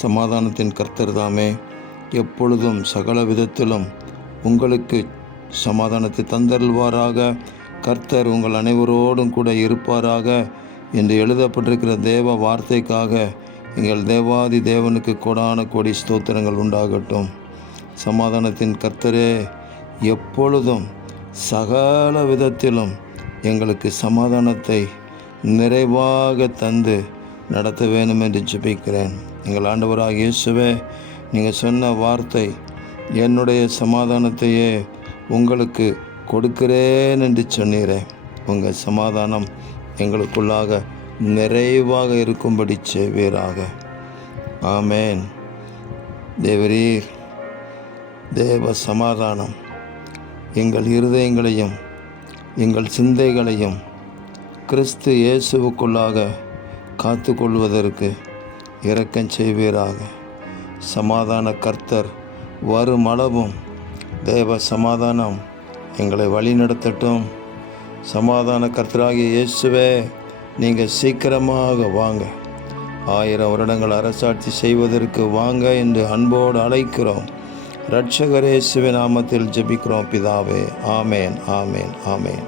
சமாதானத்தின் கர்த்தர் தாமே எப்பொழுதும் சகல விதத்திலும் உங்களுக்கு சமாதானத்தை தந்தருள்வாராக. கர்த்தர் உங்கள் அனைவரோடும் கூட இருப்பாராக என்று எழுதப்பட்டிருக்கிற தேவ வார்த்தைக்காக எங்கள் தேவாதி தேவனுக்கு கொடான கோடி ஸ்தோத்திரங்கள் உண்டாகட்டும். சமாதானத்தின் கர்த்தரே எப்பொழுதும் சகல விதத்திலும் எங்களுக்கு சமாதானத்தை நிறைவாக தந்து நடத்த வேண்டும் என்று ஜெபிக்கிறேன். எங்கள் ஆண்டவராகிய இயேசுவே, நீங்கள் சொன்ன வார்த்தை, என்னுடைய சமாதானத்தையே உங்களுக்கு கொடுக்கிறேன் என்று சொன்னீரே. உங்கள் சமாதானம் எங்களுக்குள்ளாக நிறைவாக இருக்கும்படி செய்வீராக. ஆமேன். தேவரீர் தேவ சமாதானம் எங்கள் இருதயங்களையும் எங்கள் சிந்தைகளையும் கிறிஸ்து இயேசுவுக்குள்ளாக காத்து கொள்வதற்கு இரக்கம் செய்வீராக. சமாதான கர்த்தர் வருமளவும் தேவ சமாதானம் எங்களை வழிநடத்தட்டும். சமாதான கர்த்தராகிய இயேசுவே, நீங்கள் சீக்கிரமாக வாங்க, 1000 வருடங்கள் அரசாட்சி செய்வதற்கு வாங்க என்று அன்போடு அழைக்கிறோம். இரட்சகர் இயேசுவின் நாமத்தில் ஜெபிக்கிறோம் பிதாவே. ஆமேன், ஆமேன், ஆமேன்.